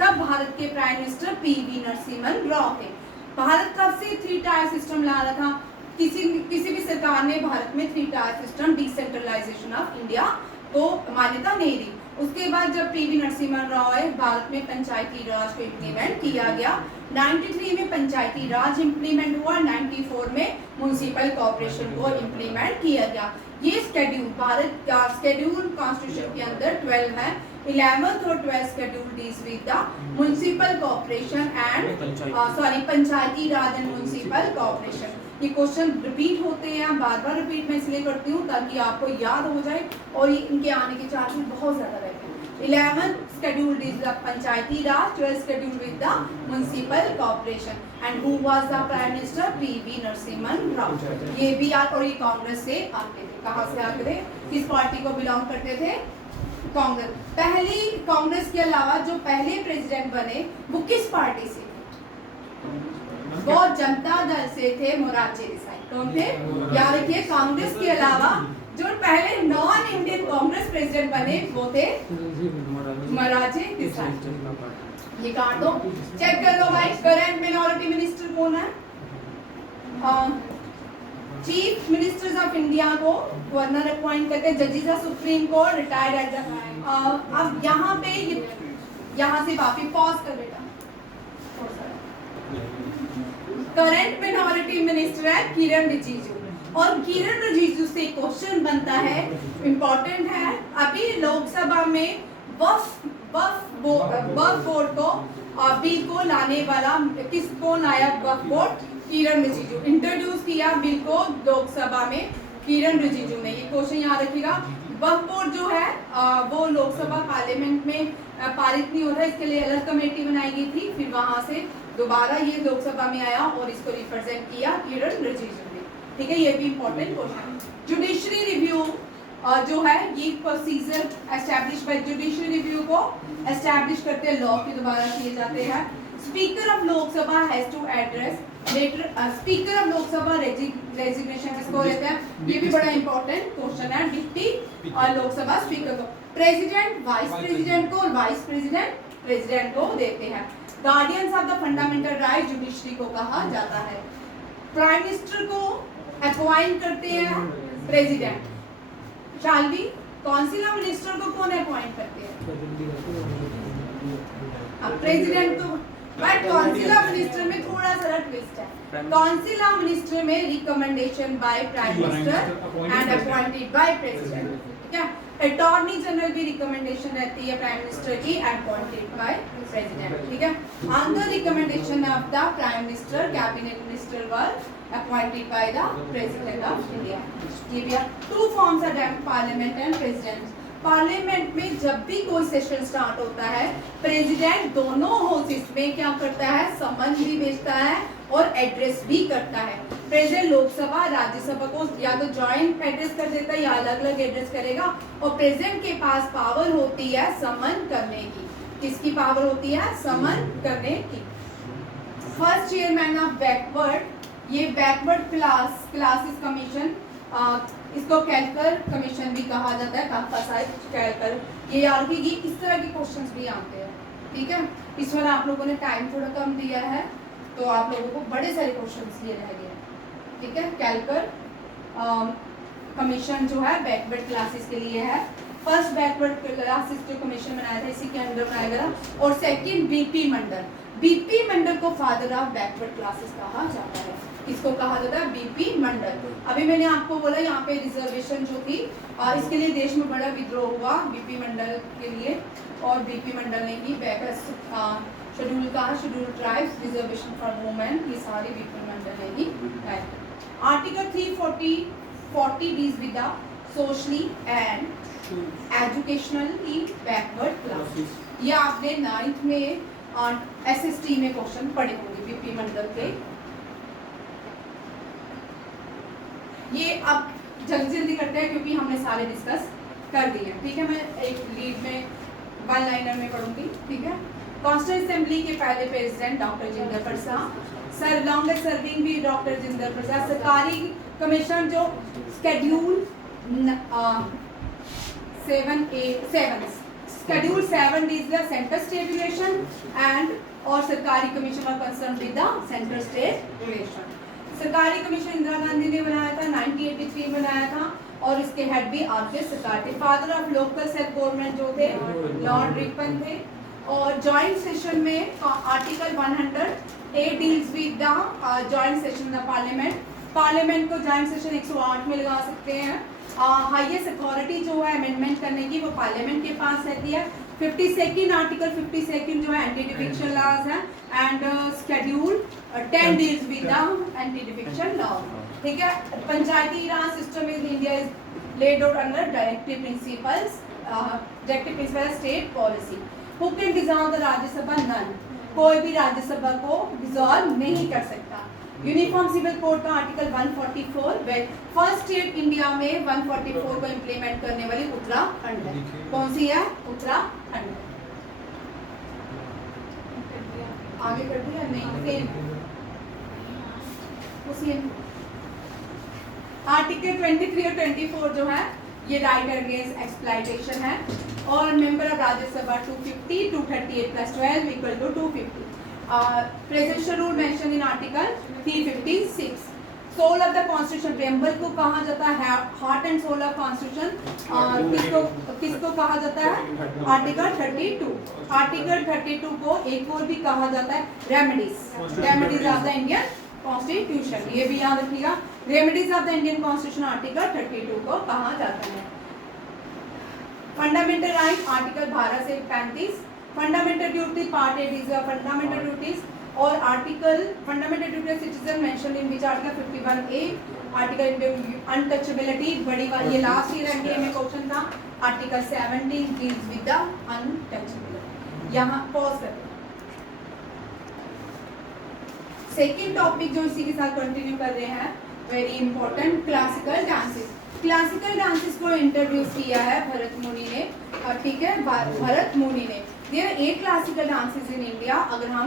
तब भारत के prime minister PV Narasimhan Rao थे। भारत कब से 3 टायर सिस्टम ला रहा था? किसी भी सरकार ने भारत में 3 tier system decentralization of India को मान्यता नहीं दी। उसके बाद जब पीवी नरसिम्हा राव आए, भारत में पंचायती राज को इम्प्लीमेंट किया गया। 93 में पंचायती राज इम्प्लीमेंट हुआ, 94 में म्युनिसिपल कॉर्पोरेशन को इम्प्लीमेंट किया गया। ये स्केड्यूल भारत का स्केड्यूल कॉन्स्टिट्यूशन के अंदर 12 है। 11th और 12th schedule deals with the municipal corporation and Panchayati Raj and municipal corporation. ये क्वेश्चन रिपीट होते हैं, बार बार रिपीट मैं इसलिए करती हूँ ताकि आपको याद हो जाए, और ये इनके आने के चांसेस बहुत ज्यादा रहते हैं। 11th schedule deals with Panchayati Raj, 12th schedule with the municipal corporation and who was the prime minister? PV Narasimhan Rao. ये भी याद, और ये कांग्रेस से आते थे। कहाँ से आते थे? किस पार्टी को बिलोंग करते थे? कांग्रेस। पहली कांग्रेस के अलावा जो पहले प्रेसिडेंट बने वो किस पार्टी से? वो जनता दल से थे, मोरारजी देसाई। कौन थे? याद रखिए, कांग्रेस के अलावा जो पहले नॉन इंडियन कांग्रेस प्रेसिडेंट बने वो थे मोरारजी देसाई। ये काट दो, चेक कर लो भाई। करंट मिनॉरिटी मिनिस्टर कौन है? चीफ मिनिस्टर्स ऑफ इंडिया को गवर्नर अपॉइंट करते हैं, जजेस of supreme court retired at the. अब यहाँ पे यहाँ से वापिस पॉज कर बेटा। करंट मिनॉरिटी मिनिस्टर है किरण रिजिजू, और किरण रिजिजू से क्वेश्चन बनता है, इंपॉर्टेंट है। अभी लोकसभा में वक्फ बोर्ड को बिल को लाने वाला किसको लाया? वक्फ बोर्ड किरण रिजिजू इंट्रोड्यूस किया बिल को लोकसभा में, किरण रिजिजू ने। ये क्वेश्चन याद रखिएगा। वक्फ बोर्ड जो है वो लोकसभा पार्लियामेंट में पारित नहीं होता, इसके लिए अलग कमेटी बनाई गई थी। फिर वहां से दोबारा ये लोकसभा में आया और इसको रिप्रेजेंट किया किरण रिजिजू ने। ठीक है, ये भी इंपॉर्टेंट क्वेश्चन। जुडिशरी रिव्यू जो है, ये procedure establish bye judiciary review को एस्टैब्लिश करते हैं लॉ के द्वारा किए जाते हैं। Speaker of Lok Sabha has to address letter. Speaker of Lok Sabha resignation किसको देते हैं? ये भी बड़ा इंपॉर्टेंट क्वेश्चन है। डिप्टी और लोकसभा स्पीकर को, प्रेसिडेंट वाइस प्रेसिडेंट को, और वाइस प्रेसिडेंट प्रेसिडेंट को देते हैं। Guardians of the fundamental right judiciary को कहा जाता है। प्राइम मिनिस्टर को अपॉइंट करते हैं president. Shalvi, council of minister को कौन अपॉइंट करते हैं? प्रेसिडेंट तो, बट काउंसिल ऑफ मिनिस्टर में थोड़ा सा ट्विस्ट है। काउंसिल ऑफ मिनिस्टर में recommendation by prime minister and appointed by president. ठीक है, अटॉर्नी जनरल की रिकमेंडेशन रहती है प्राइम मिनिस्टर की, अपॉइंटेड बाय प्रेसिडेंट। ठीक है, on the recommendation of the prime minister cabinet minister were appointed by the president of India. ये भी 2 forms are there, parliament and president. Parliament में जब भी कोई सेशन स्टार्ट होता है, प्रेसिडेंट दोनों हाउसेस में क्या करता है? समन भी भेजता है और एड्रेस भी करता है। प्रेसिडेंट लोकसभा राज्यसभा को या तो जॉइंट एड्रेस कर देता है या अलग अलग एड्रेस करेगा, और प्रेसिडेंट के पास पावर होती है समन करने की। किसकी पावर होती है? समन करने की। फर्स्ट चेयरमैन ऑफ बैकवर्ड, ये बैकवर्ड क्लासेस कमीशन, इसको कैलकर कमीशन भी कहा जाता है। काफा साहब कैलकर, ये याद रखिए, इस तरह के क्वेश्चंस भी आते हैं। ठीक है, इस बार आप लोगों ने टाइम थोड़ा कम दिया है तो आप लोगों को बड़े सारे क्वेश्चंस ये रह गए। ठीक है, कैलकर कमीशन जो है बैकवर्ड क्लासेस के लिए है। फर्स्ट बैकवर्ड क्लासेस जो कमीशन बनाया था इसी के अंदर बनाया गया। और सेकंड बीपी मंडल, बीपी मंडल को फादर ऑफ बैकवर्ड क्लासेस कहा जाता है। इसको कहा जाता है बीपी मंडल। अभी मैंने आपको बोला यहाँ पे रिजर्वेशन जो थी, इसके लिए देश में बड़ा विद्रोह हुआ बीपी मंडल के लिए, और बीपी मंडल ने ही शेड्यूल का schedule tribes, reservation for women, ये सारी बीपी मंडल ने ही है। Article 340 deals with the socially and educationally backward classes. ये आपने 9th में SST में क्वेश्चन पढ़े होंगे बीपी मंडल के। ये अब जल्दी करते हैं क्योंकि हमने सारे डिस्कस कर दिए। ठीक है, मैं एक लीड में 1 लाइनर में पढ़ूंगी। ठीक है, कॉन्स्टिट्यूंट असेंबली के पहले प्रेसिडेंट डॉक्टर जिंदर प्रसाद, सर लॉन्गेस्ट सर्विंग भी डॉक्टर जिंदर प्रसाद। सरकारी कमीशन जो schedule 7 is the center state relation and और सरकारी कमीशन और concern with the centre state relation. सरकारी कमीशन इंदिरा गांधी ने बनाया था, 1983 में बनाया था और इसके हेड भी आपके सरकार थे। Father of local self government जो थे लॉर्ड रिपन थे। और जॉइंट सेशन में article 108 deals with the joint session the parliament. Parliament को जॉइंट सेशन 108 में लगा सकते हैं। हाईएस्ट अथॉरिटी जो है अमेंडमेंट करने की वो पार्लियामेंट के पास रहती है। 52 आर्टिकल 52 जो है एंटी डिफिक्शन लॉज है and schedule 10 deals with the anti defection law. ठीक है। Panchayati Raj system in India is laid out under directive principles state policy. Who can dissolve the Rajya Sabha? None. कोई भी राज्यसभा को डिसॉल्व नहीं कर सकता। यूनिफॉर्म सिविल कोड का आर्टिकल 144 फर्स्ट स्टेट इंडिया में 144 को इम्प्लीमेंट करने वाली उत्तराखंड है। कौन सी है? उत्तराखंड। आगे कर दिया? नहीं, सेम। आर्टिकल 23 और 24 जो है ये राइट अगेंस्ट एक्सप्लॉयटेशन है और member of Rajya Sabha 250, 238 plus 12 equal to 250। Presidential rule mention in article 356। Soul of the constitution preamble को कहा जाता है heart and soul of constitution. किसको कहा जाता है? आर्टिकल 32। आर्टिकल 32 को एक और भी कहा जाता है remedies of the Indian constitution. ये भी याद रखिएगा, remedies of the Indian constitution article 32 को कहा जाता है। फंडामेंटल राइट आर्टिकल 12 से 35। Fundamental duty part 8 is fundamental duties और article fundamental duty citizen mention in which article 51A article untouchability बड़ी वाली, ये लास्ट ईयर एमडीए में क्वेश्चन था। Article 17 deals with the untouchability. यहाँ पॉज करते हैं। सेकेंड टॉपिक जो इसी के साथ कंटिन्यू कर रहे हैं, very important, classical dances. Classical dances को इंट्रोड्यूस किया है भरत मुनि ने। ठीक है, भरत मुनि ने। There are 8 classical dances in India. अगर हम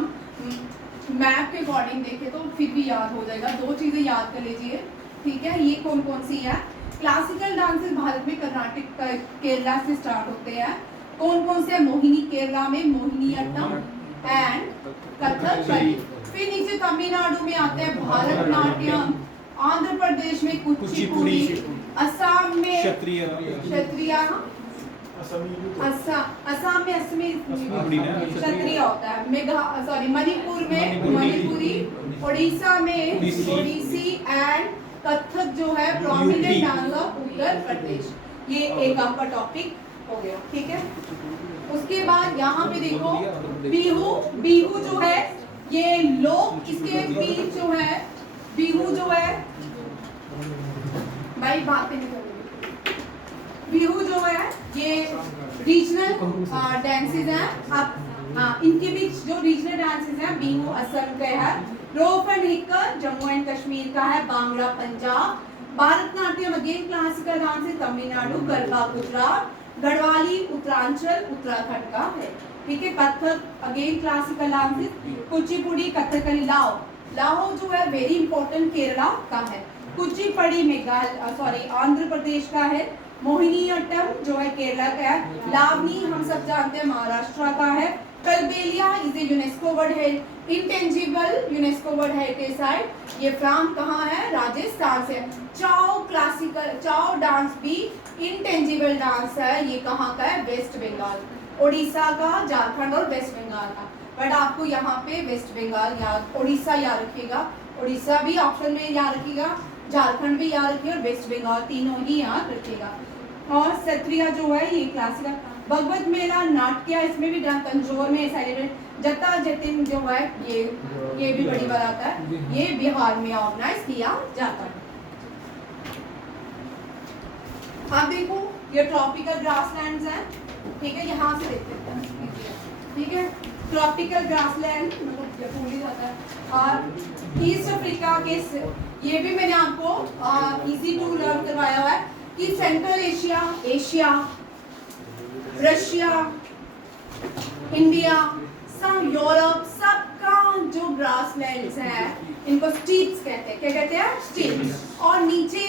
मैप के अकॉर्डिंग देखें तो फिर भी याद हो जाएगा। 2 चीज़ें याद कर लीजिए। ठीक है, ये कौन कौन सी है? क्लासिकल डांसेस भारत में कर्नाटक केरला से स्टार्ट होते हैं। कौन कौन से? मोहिनी केरला में मोहिनीअट्टम एंड कथकली। फिर नीचे तमिलनाडु में आते हैं भारतनाट्यम, आंध्र प्रदेश में कुचिपुड़ी, असम में क्षत्रिय, असम में असमी क्षत्रिय होता है। मणिपुर में मणिपुरी, उड़ीसा में ओडिसी एंड कथक जो है prominent dance of Uttar Pradesh. ये एक आपका टॉपिक हो गया। ठीक है, उसके बाद यहाँ पे देखो बिहू। बिहू जो है ये लोग, इसके बीच जो है बिहू जो है भाई बातें नहीं करेंगे। बिहू जो है ये रीजनल डांसेस हैं। अब इनके बीच जो रीजनल डांसेस हैं, बिहू असम का है, रोफ एंड हिक्कर जम्मू एंड कश्मीर का है, Bangla Punjab, Bharatanatyam again classical dance है तमिलनाडु, गरबा गुजरात, गढ़वाली उत्तरांचल उत्तराखंड का है। ठीक है, Kathak again classical dances, Kuchipudi Kathakali लाओ। लाओ जो है वेरी इंपॉर्टेंट केरला का है। कुचिपुड़ी मेघालय आंध्र प्रदेश का है। मोहिनीअट्टम जो है केरला का है। लावनी हम सब जानते हैं महाराष्ट्र का है। Kalbelia is a UNESCO world heritage, intangible UNESCO world heritage site. ये फ्रॉम कहाँ है? राजस्थान से। चाओ क्लासिकल, चाओ डांस भी इंटेंजिबल डांस है। ये कहाँ का है? वेस्ट बंगाल, उड़ीसा का, झारखंड और वेस्ट बंगाल का। बट आपको यहाँ पे वेस्ट बंगाल याद, उड़ीसा याद रखिएगा, उड़ीसा भी ऑप्शन में याद रखिएगा, झारखंड भी याद रखिएगा और वेस्ट बंगाल, तीनों ही याद रखिएगा। और सत्रिया जो है ये क्लासिकल। भगवत मेला नाट्य, इसमें भी तंजौर में सेलिब्रेट। जता जतिन जो है ये भी बड़ी बात आता है, ये बिहार में ऑर्गेनाइज किया जाता है। अब देखो ये ट्रॉपिकल ग्रासलैंड्स हैं। ठीक है, यहाँ से देखते हैं। ठीक है, ट्रॉपिकल ग्रासलैंड मतलब भूल ही जाता है। और ईस्ट अफ्रीका के, ये भी मैंने आपको इजी टू लर्न करवाया हुआ है कि central Asia, Asia, Russia, India, सब यूरोप सबका जो ग्रासलैंड्स है इनको स्टीप्स कहते हैं। क्या कहते हैं? स्टीप्स। और नीचे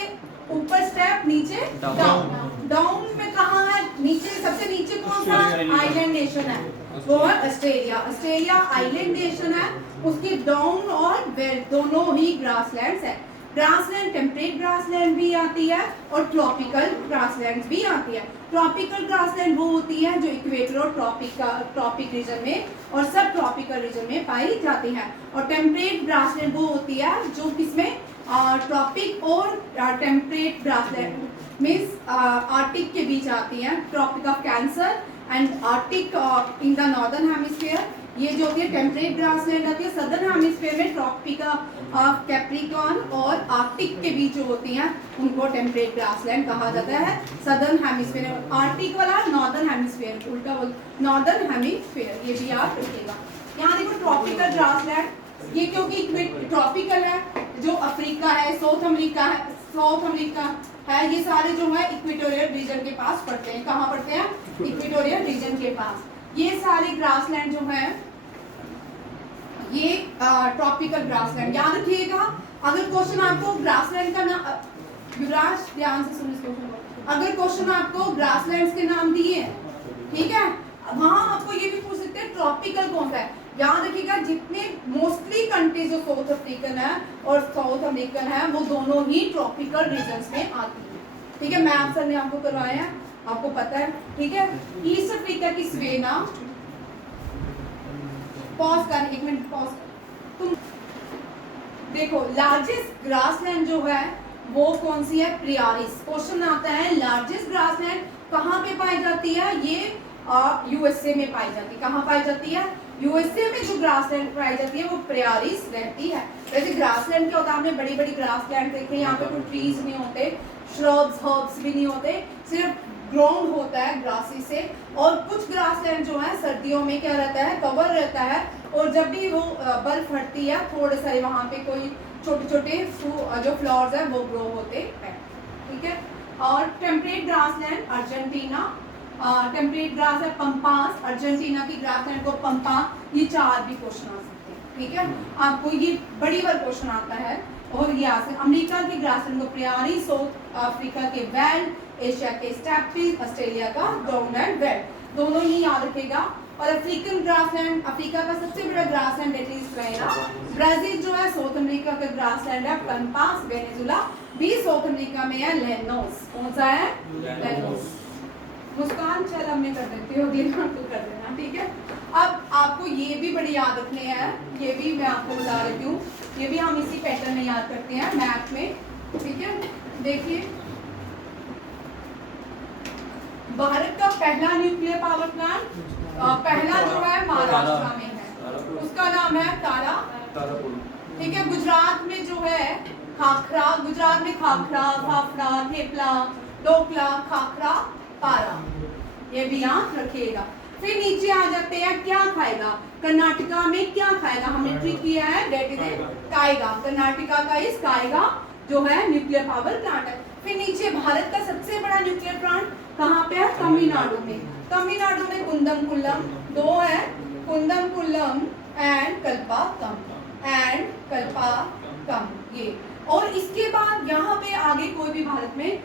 ऊपर स्टेप, नीचे डाउन। डाउन में कहाँ है? नीचे, सबसे नीचे कौन सा आइलैंड नेशन है? वो है ऑस्ट्रेलिया। ऑस्ट्रेलिया आइलैंड नेशन है, उसकी डाउन और वेस्ट दोनों ही ग्रासलैंड्स है। ग्रासलैंड टेम्परेट ग्रासलैंड भी आती है और ट्रॉपिकल ग्रासलैंड भी आती है। ट्रॉपिकल ग्रासलैंड वो होती है जो इक्वेटर और ट्रॉपिक रीजन में और सब ट्रॉपिकल रीजन में पाई जाती है। और टेम्परेट ग्रासलैंड वो होती है जो किसमें ट्रॉपिक और टेम्परेट ग्रासलैंड मीन्स आर्टिक के बीच आती है। Tropic of cancer and arctic in the northern hemisphere. ये जो होती है टेम्परेट ग्रासलैंड आती है। सदर्न हेमिस्फीयर में ट्रॉपिक ऑफ कैप्रिकॉर्न और आर्टिक के बीच जो होती हैं उनको टेम्परेट ग्रासलैंड कहा जाता है। सदर्न हेमिस्फीयर आर्टिक वाला, नॉर्दर्न हेमिस्फीयर उल्टा बोल, नॉर्दर्न हेमिस्फीयर ये भी याद रखिएगा। यहाँ देखो ट्रॉपिकल ग्रासलैंड, ये क्योंकि ट्रॉपिकल है, जो अफ्रीका है, साउथ अमेरिका है, ये सारे जो है इक्वेटोरियल रीजन के पास पड़ते हैं। कहाँ पड़ते हैं? इक्वेटोरियल रीजन के पास। ये सारे ग्रासलैंड जो है ये ट्रॉपिकल ग्रासलैंड याद रखिएगा। अगर क्वेश्चन आपको ग्रासलैंड का नाम, युवराज ध्यान से सुनिए क्वेश्चन को, अगर क्वेश्चन आपको ग्रासलैंड्स के नाम दिए ठीक है, वहां आपको ये भी पूछ सकते हैं ट्रॉपिकल कौन सा है। याद रखिएगा जितने मोस्टली कंट्रीज जो साउथ अफ्रीकन है और साउथ अमेरिकन है वो दोनों ही ट्रॉपिकल रीजन्स में आती है। ठीक है, मैप सर ने आपको करवाया है, आपको पता है। ठीक है, ईस्ट अफ्रीका की स्वेना, पॉज कर, एक मिनट पॉज। तुम देखो लार्जेस्ट ग्रासलैंड जो है वो कौन सी है? प्रियारिस। क्वेश्चन आता है लार्जेस्ट ग्रासलैंड कहाँ पे पाई जाती है? ये यूएसए में पाई जाती है। कहाँ पाई जाती है? यूएसए में जो ग्रासलैंड पाई जाती है वो प्रियारिस रहती है। वैसे ग्रासलैंड क्या होता है? हमने बड़ी बड़ी ग्रासलैंड देखे, यहाँ पे कोई ट्रीज नहीं होते, श्रब्स हर्ब्स भी नहीं होते, सिर्फ ग्राउंड होता है ग्रासी से। और कुछ ग्रासलैंड जो है सर्दियों में क्या रहता है? कवर रहता है। और जब भी वो बर्फ हटती है थोड़े सारे वहाँ पे कोई छोटे छोटे जो फ्लावर्स है वो ग्रो होते हैं। ठीक है, और temperate grassland Argentina, temperate grass है पंपास, अर्जेंटीना की ग्रासलैंड को पंपा। ये चार भी क्वेश्चन आ सकते हैं। ठीक है, आपको ये बड़ी बार क्वेश्चन आता है। और यहाँ से अमेरिका के ग्रासलैंड को प्रियारी, साउथ अफ्रीका के वेल्ड, एशिया के स्टेप्पीज, ऑस्ट्रेलिया का ग्राउंड एंड वेल्ड, दोनों ही याद रखेगा। और अफ्रीकन ग्रासलैंड, अफ्रीका का सबसे बड़ा ग्रासलैंड एटलीस्ट रहेगा। ब्राजील जो है साउथ अमेरिका का ग्रासलैंड है पंपास। वेनेजुला भी साउथ अमेरिका में है। लेनोस कौन सा है? लेनोस। मुस्कान चल अब मैं कर देती हूँ, दिलवान तो कर देना। ठीक है, अब आपको ये भी बड़ी याद रखने हैं, ये भी मैं आपको बता देती हूँ, ये भी हम इसी पैटर्न में याद करते हैं मैथ में। ठीक है, देखिए भारत का पहला न्यूक्लियर पावर प्लांट पहला जो है महाराष्ट्र में है, उसका नाम है तारापुर। ठीक है, गुजरात में जो है खाखरा, गुजरात में खाखरा, फाफड़ा, थेपला, ढोकला, खाखरा, पारा, ये भी याद रखिएगा। फिर नीचे आ जाते हैं क्या खाएगा? कर्नाटका में क्या खाएगा? हमने ट्रिक किया है, डेट इज काएगा। कर्नाटका का इस काएगा जो है न्यूक्लियर पावर प्लांट है। फिर नीचे भारत का सबसे बड़ा न्यूक्लियर प्लांट कहाँ पे है? तमिलनाडु में। तमिलनाडु में कुंदमकुल्लम, दो है कुंदमकुल्लम एंड कल्पाकम ये। और इसके बाद यहाँ पे आगे कोई भी भारत में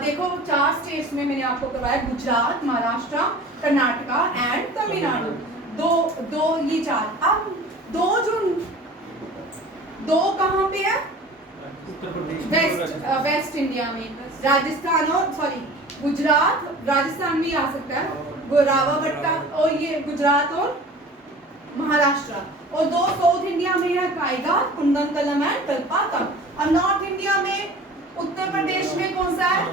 देखो चार स्टेट्स में मैंने आपको करवाया, गुजरात, महाराष्ट्र, कर्नाटका एंड तमिलनाडु, दो ये चार। अब दो कहाँ पे है? वेस्ट इंडिया में, राजस्थान और सॉरी गुजरात, राजस्थान भी आ सकता है, रावाबट्टा, और ये गुजरात और महाराष्ट्र। और दो साउथ इंडिया में है कायगा, कुंदनकलम एंड कल्पाकम। और नॉर्थ इंडिया में उत्तर प्रदेश में कौन सा है?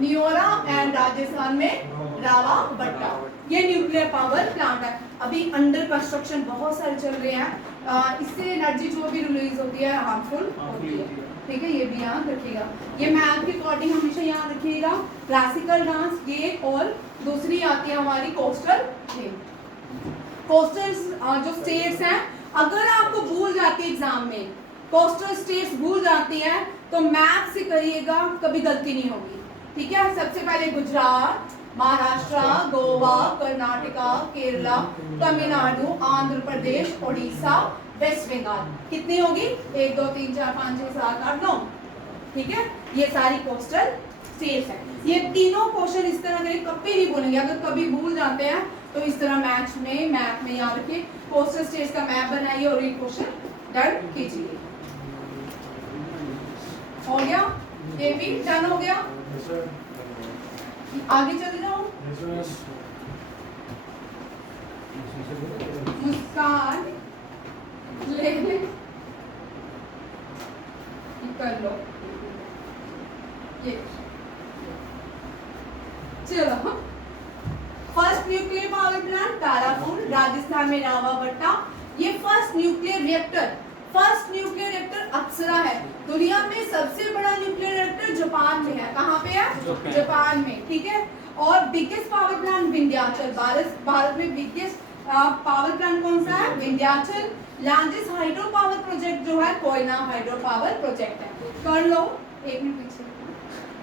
न्योरा एंड राजस्थान में रावाबट्टा। ये न्यूक्लियर पावर प्लांट है, अभी अंडर कंस्ट्रक्शन बहुत सारे चल रहे हैं। इससे एनर्जी जो भी रिलीज होती है हार्मफुल होती है। ठीक है, ये भी याद रखिएगा। ये मैथ के अकॉर्डिंग हमेशा याद रखिएगा। क्लासिकल डांस ये, और दूसरी आती है हमारी कोस्टल गेम। कोस्टल जो स्टेट्स हैं, अगर आपको भूल जाती है एग्जाम में, कोस्टल स्टेट्स भूल जाती है तो मैथ से करिएगा, कभी गलती नहीं होगी। ठीक है, सबसे पहले गुजरात, महाराष्ट्र, गोवा, कर्नाटका, केरला, तमिलनाडु, आंध्र प्रदेश, उड़ीसा, वेस्ट बंगाल। कितनी होगी? 1 2 3 4 5 6 7 8 9। ठीक है, ये सारी कोस्टल स्टेट्स है। ये तीनों क्वेश्चन इस तरह के कभी नहीं बोलेंगे, अगर कभी भूल जाते हैं तो इस तरह मैप में याद रखिए, कोस्टल स्टेट्स का मैप बनाइए और ये क्वेश्चन डन कीजिए। हो गया, ये भी डन हो गया। आगे चले जाओ। मुस्कान ले ले कर लो ये। चलो, first nuclear power plant Tarapur Rajasthan में रावावट्टा। ये फर्स्ट न्यूक्लियर रिएक्टर अप्सरा है। दुनिया में सबसे बड़ा न्यूक्लियर रिएक्टर जापान में है। कहाँ पे है? जापान में। ठीक है, और biggest power plant Vindhyachal. Bharat में बिगेस्ट पावर प्लांट कौन सा है? Vindhyachal. Largest hydro power project जो है कोयना हाइड्रो पावर प्रोजेक्ट है। कर लो, एक मिनट पीछे।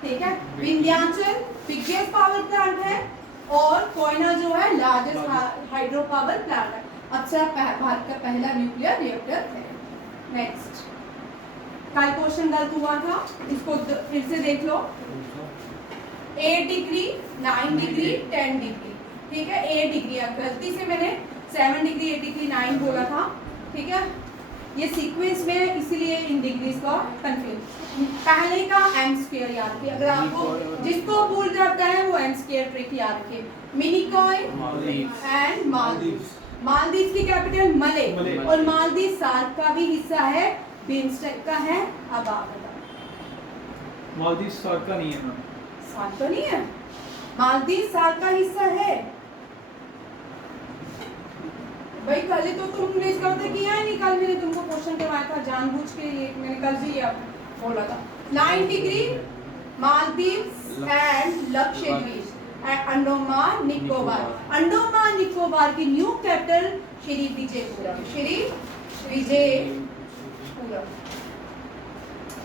ठीक है, विंध्याचल बिगेस्ट पावर प्लांट है और कोयना जो है लार्जेस्ट हाइड्रो पावर प्लांट है। अप्सरा भारत का पहला न्यूक्लियर रिएक्टर है। नेक्स्ट, कल क्वेश्चन गलत हुआ था, इसको फिर से देख लो। 8 डिग्री, 9 डिग्री, 10 डिग्री। ठीक है, 8 डिग्री, गलती से मैंने 7 डिग्री, 8 डिग्री, 9 बोला था। ठीक है, ये सीक्वेंस में इसलिए इन डिग्रीज का कंफ्यूज। पहले का एम स्क्वायर याद रखिए, अगर आपको जिसको भूल जाता है वो एम स्क्वायर ट्रिक याद रखिए। मिनिकॉय एंड मालदीव्स। मालदीव की कैपिटल मले, और मालदीव सार्क का भी हिस्सा है, बिम्स्टेक का है। अब आप बताओ। मालदीव सार्क का नहीं है मैम। सार्क तो नहीं है, मालदीव सार्क का हिस्सा है भाई। कल तो तुमने इसका मतलब किया ही नहीं, कल मैंने तुमको क्वेश्चन करवाया था जानबूझ के, ये मैंने कल भी बोला था। 9 डिग्री मालदीव एंड लक्षद्वीप, अंडमान निकोबार। अंडमान निकोबार की न्यू कैपिटल श्री विजयपुरम। श्री विजयपुरम।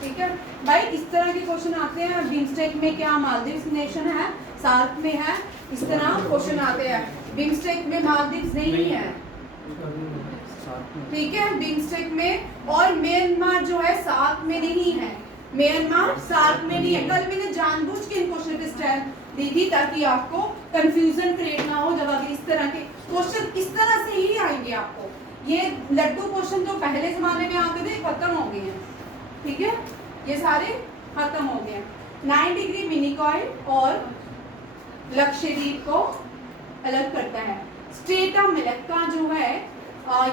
ठीक है भाई, इस तरह के क्वेश्चन आते हैं। बिम्स्टेक में क्या मालदीव नेशन है? सार्क में है। इस तरह क्वेश्चन आते हैं। बिम्स्टेक में मालदीव नहीं है। ठीक है, बिम्स्टेक में, और म्यांमार जो है सार्क में नहीं है। म्यांमार सार्क में नहीं है। कल मैंने जानबूझ के इन क्वेश्चन पे स्टैंड दी थी ताकि आपको कंफ्यूजन क्रिएट ना हो। जब आगे इस तरह के क्वेश्चन इस तरह से ही आएंगे आपको। ये लड्डू क्वेश्चन तो पहले जमाने में आते थे, खत्म हो गए हैं। ठीक है, ये सारे खत्म हो गए हैं। 9 डिग्री मिनिकॉय और लक्षद्वीप को अलग करता है। स्टेट ऑफ मलक्का जो है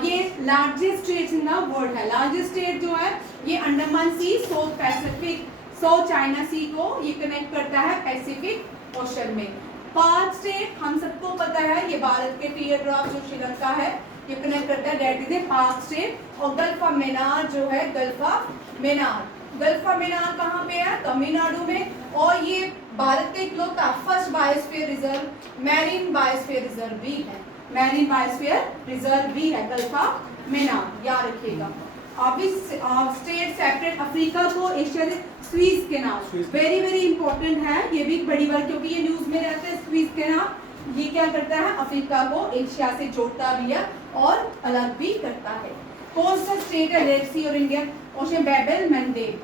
ये largest state in the world है। लार्जेस्ट स्टेट जो है ये अंडमान सी, साउथ पैसिफिक, साउथ चाइना सी को ये कनेक्ट करता है पैसिफिक ओशन में। 5 स्टेट हम सबको पता है, ये भारत के टीयर ड्रॉप जो श्रीलंका है ये कनेक्ट करता है, डेट इज 5 स्टेट। और गल्फ ऑफ मेनार जो है, गल्फ ऑफ मेनार कहाँ पे है? तमिलनाडु में। और ये भारत का इकलौता first biosphere reserve, marine biosphere reserve भी है। मैरीन बायोस्फीयर रिजर्व भी है गल्फ ऑफ मेनार, याद रखिएगा। अब इस स्टेट सेपरेट अफ्रीका को एशिया से स्वीज के नाम, वेरी वेरी इंपॉर्टेंट है ये भी बड़ी बार, क्योंकि ये न्यूज में रहते हैं। स्वीज के नाम ये क्या करता है? अफ्रीका को एशिया से जोड़ता भी है और अलग भी करता है। कौन सा स्टेट है रेड सी और इंडियन ओशन? बेबल मैंडेब।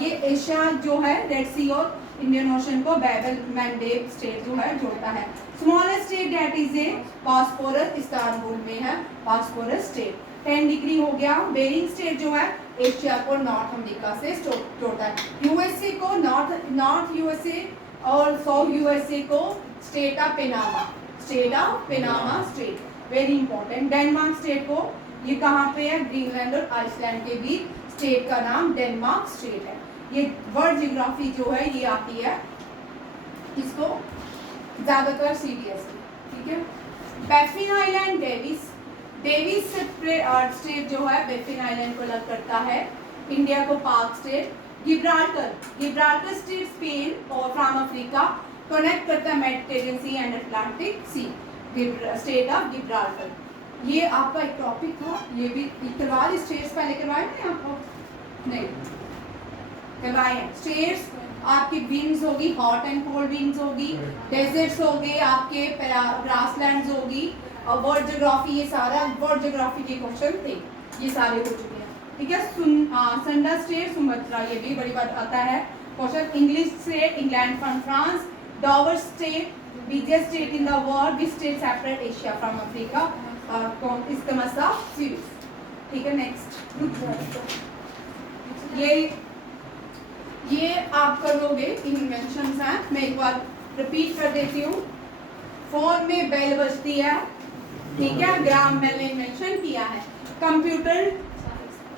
ये एशिया जो है रेड सी और इंडियन ओशन को बेबल मैंडेब स्टेट जो है जोड़ता है। Smallest strait that is a Bosphorus, Istanbul में है बॉस्फोरस स्टेट। 10 डिग्री हो गया। बेरिंग स्टेट जो है एशिया को नॉर्थ अमेरिका से जोड़ता है। यूएसए को नॉर्थ यूएसए और साउथ यूएसए को state of Panama state, very important. Denmark state को ये कहाँ पे है? ग्रीनलैंड और आइसलैंड के बीच स्टेट का नाम डेनमार्क स्टेट है। ये वर्ल्ड जियोग्राफी जो है ये आती है इसको ज्यादातर सीबीएसई। ठीक है, बैफिन आइलैंड, डेविस स्टेट जो है बैफिन आइलैंड को अलग करता है। इंडिया को Palk strait. Gibraltar strait Spain और फ्रॉम अफ्रीका कनेक्ट करता है Mediterranean sea and Atlantic sea, strait of Gibraltar. ये आपका एक टॉपिक था, ये भी करवा स्टेट्स पहले करवाए थे आपको? नहीं कहलाए हैं। स्टेट्स आपकी विंड्स होगी, हॉट एंड कोल्ड विंड्स होगी, डेजर्ट्स हो गए आपके, ग्रासलैंड्स होगी, और वर्ल्ड ज्योग्राफी, ये सारा वर्ल्ड ज्योग्राफी के क्वेश्चन थे, ये सारे हो चुके हैं। ठीक है, संडा स्टेट सुमत्रा, ये भी बड़ी बात आता है question. English state England from France, डॉवर state biggest state in the world, which state separate Asia from Africa, isthmus of Suez. ठीक है, नेक्स्ट ये आप कर लोगे, इन्वेंशंस हैं। मैं एक बार रिपीट कर देती हूँ। फोन में बेल बजती है, ठीक है, ग्राम बेल ने इन्वेंशन किया है। कंप्यूटर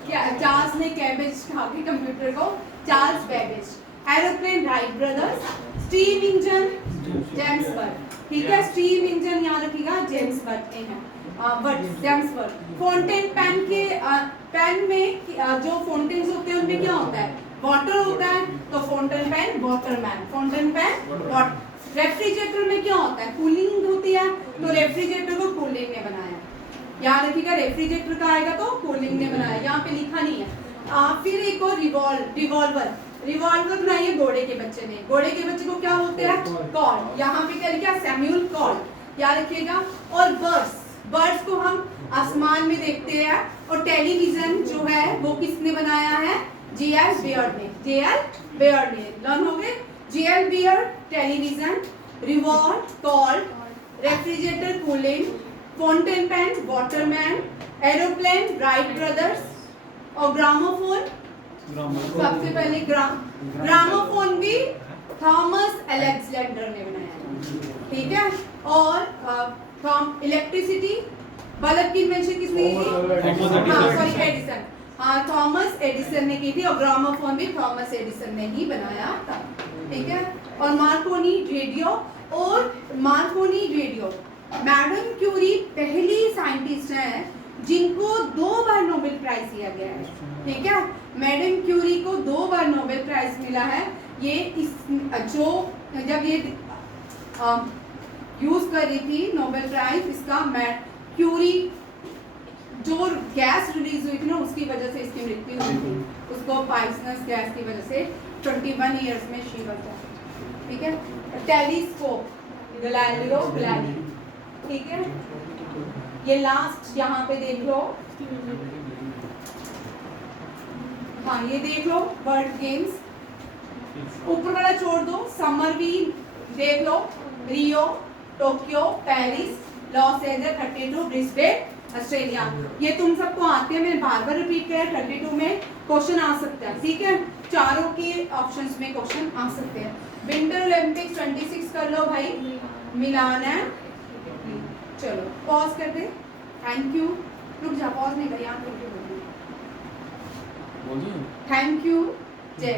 क्या, चार्ल्स ने कैबेज खा के कंप्यूटर को, Charles Babbage. Aeroplane Wright brothers. Steam engine James Berg, ठीक है, स्टीम इंजन याद रखिएगा जेम्स बर्ग ने है, जेम्स बर्ग। फाउंटेन पेन के पेन में जो फाउंटेन्स होते हैं उनमें क्या होता है, वाटर होता है, तो fountain pen Waterman, fountain pen. Refrigerator में क्या होता है, कूलिंग होती है, तो रेफ्रिजरेटर को कूलिंग ने बनाया। याद रखिएगा, रेफ्रिजरेटर का आएगा तो कूलिंग ने बनाया, यहाँ पे लिखा नहीं है। फिर एक और रिवॉल्वर बनाइए घोड़े के बच्चे ने। घोड़े के बच्चे को क्या होते हैं, कॉर्ड, यहाँ पे क्या लिखा, सैम्यूल कॉर्ड, याद रखिएगा। और बर्ड्स को हम आसमान में देखते हैं। और टेलीविजन जो है वो किसने बनाया है, J.L. बेयर्ड ने। लर्न हो गए, J.L. Baird television, revolver Colt, refrigerator cooling, fountain pen Waterman, aeroplane Wright brothers, और ग्रामोफोन सबसे पहले ग्रामोफोन भी थॉमस अलेक्जेंडर ने बनाया, ठीक है। और इलेक्ट्रिसिटी, बल्ब की इन्वेंशन किसने की थी, एडिसन, थॉमस एडिसन ने की थी। और ग्रामोफोन भी थॉमस एडिसन ने ही बनाया था, ठीक है। और मार्कोनी रेडियो, मैडम क्यूरी पहली साइंटिस्ट है जिनको 2 बार नोबेल प्राइज दिया गया है, ठीक है। मैडम क्यूरी को 2 बार नोबेल प्राइज मिला है। ये जब ये यूज कर रही थी नोबेल प्राइज, इसका क्यूरी जो गैस रिलीज हुई थी ना, उसकी वजह से इसकी मृत्यु हुई थी, उसको पॉइजनस गैस की वजह से। 21 इयर्स में शी वाज डेड, ठीक है। टेलीस्कोप गैलीलियो गैलीली, ठीक है। ये लास्ट यहाँ पे देख लो, हाँ ये देख लो, वर्ल्ड गेम्स ऊपर वाला छोड़ दो, समर भी देख लो, Rio, Tokyo, Paris, Los Angeles, 32 Brisbane, Australia. ये तुम सबको आते हैं, मैं बार बार रिपीट कर, 32 में क्वेश्चन आ सकता है, ठीक है। चारों के ऑप्शंस में क्वेश्चन आ सकते हैं। विंटर ओलंपिक्स 26 कर लो भाई, मिलान है। चलो पॉज कर दे, थैंक यू। रुक जा, पॉज नहीं कर, यहाँ थैंक यू, जय